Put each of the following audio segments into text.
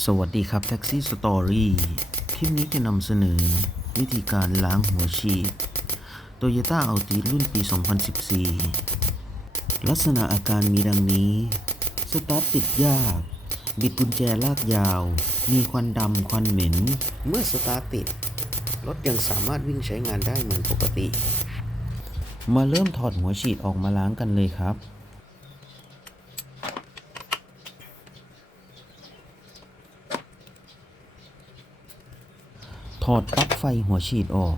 สวัสดีครับแท็กซี่สตอรี่คลิปนี้จะนำเสนอ วิธีการล้างหัวฉีด Toyota a l t i รุ่นปี 2014 ลักษณะอาการมีดังนี้ สตาร์ทติดยาก บิดกุญแจลากยาว มีควันดำควันเหม็น เมื่อสตาร์ทติด รถยังสามารถวิ่งใช้งานได้เหมือนปกติ มาเริ่มถอดหัวฉีดออกมาล้างกันเลยครับ ถอดปลั๊กไฟหัวฉีดออก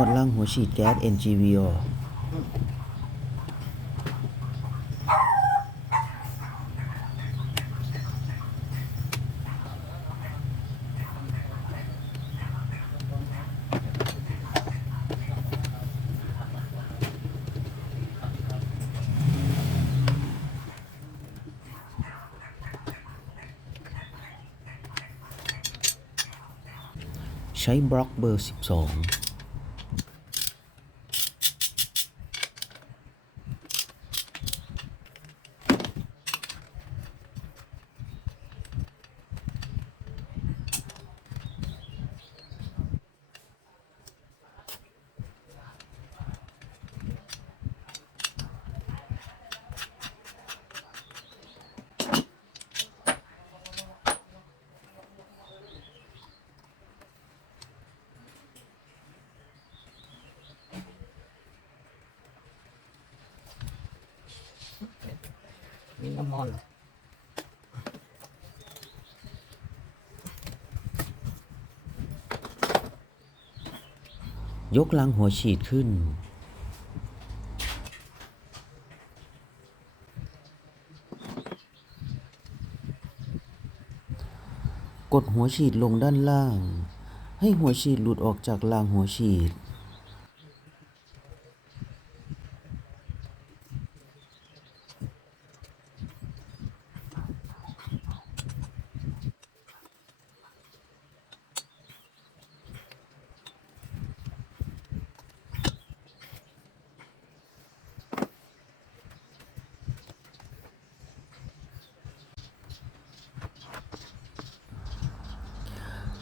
อดล่างหัวฉีดแก๊ส NGV ออกใช้บล็อกเบอร์ 12 มีน้ำมันยกลังหัวฉีดขึ้น กดหัวฉีดลงด้านล่าง ให้หัวฉีดหลุดออกจากรางหัวฉีด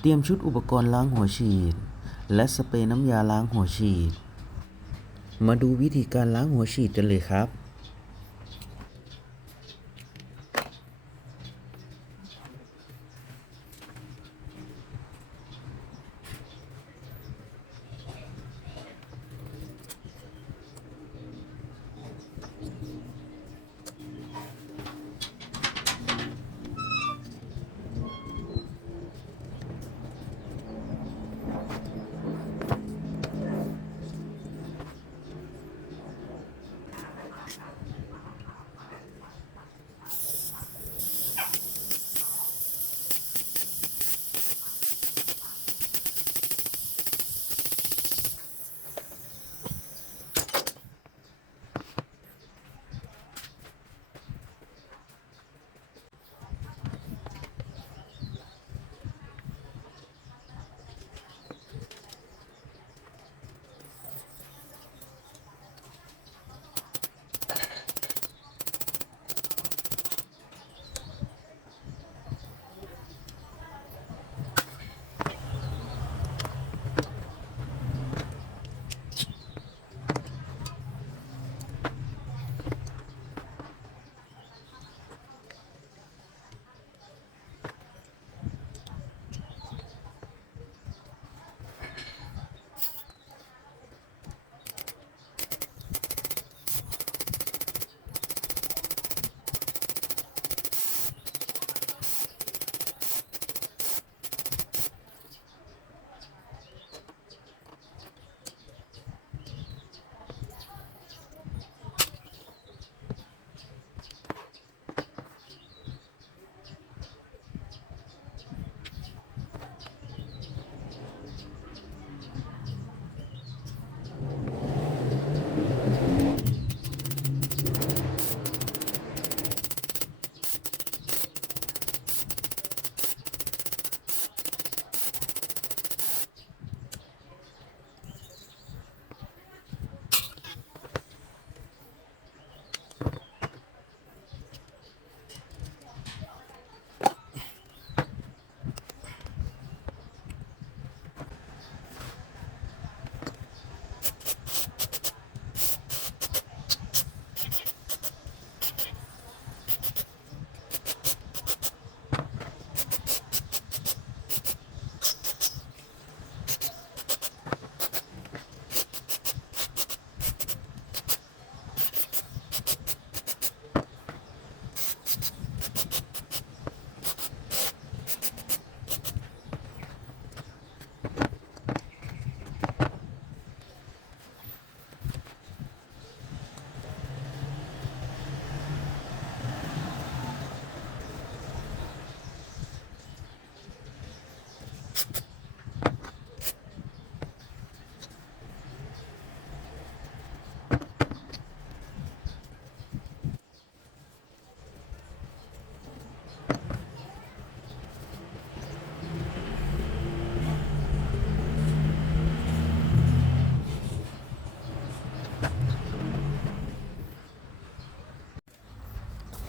รียมชุดอุปกรณ์ล้างหัวฉีด และสเปรย์น้ำยาล้างหัวฉีด มาดูวิธีการล้างหัวฉีดกันเลยครับ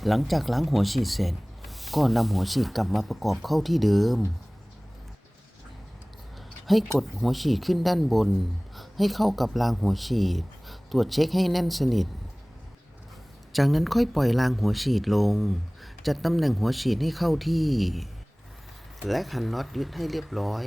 หลังจากล้างหัวฉีดเสร็จ ก็นำหัวฉีดกลับมาประกอบเข้าที่เดิม ให้กดหัวฉีดขึ้นด้านบน ให้เข้ากับรางหัวฉีด ตรวจเช็คให้แน่นสนิท จากนั้นค่อยปล่อยรางหัวฉีดลง จัดตำแหน่งหัวฉีดให้เข้าที่ และขันน็อตยึดให้เรียบร้อย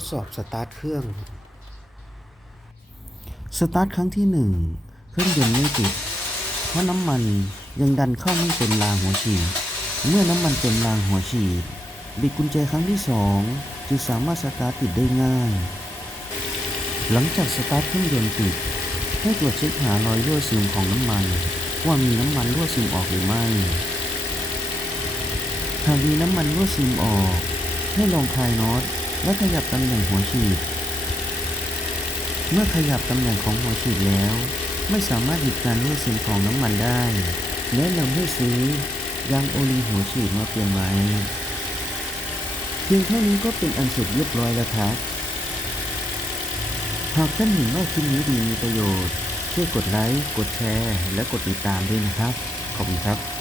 ดสอบสตาร์ทเครื่อง สตาร์ทครั้งที่หนึ่งเครื่องยนต์ไม่ติด เพราะน้ำมันยังดันเข้าไม่เต็มรางหัวฉีด เมื่อน้ำมันเต็มรางหัวฉีด บิดกุญแจครั้งที่สองจึงสามารถสตาร์ทติดได้ง่าย หลังจากสตาร์ทเครื่องยนต์ติด ให้ตรวจเช็คหารอยรั่วซึมของน้ำมัน ว่ามีน้ำมันรั่วซึมออกหรือไม่ หากมีน้ำมันรั่วซึมออก ให้ลองคลายน็อต และขยับตำแหน่งหัวฉีด เมื่อขยับตำแหน่งของหัวฉีดแล้ว ไม่สามารถหยุดการรั่วซึมของน้ำมันได้ แนะนำให้ซื้อยางโอลีหัวฉีดมาเปลี่ยนไว้ เพียงเท่านี้ก็เป็นอันเสร็จเรียบร้อยแล้วครับหากท่านเห็นว่าคลิปนี้ดีมีประโยชน์ ช่วยกดไลค์ กดแชร์ และกดติดตามด้วยนะครับ ขอบคุณครับ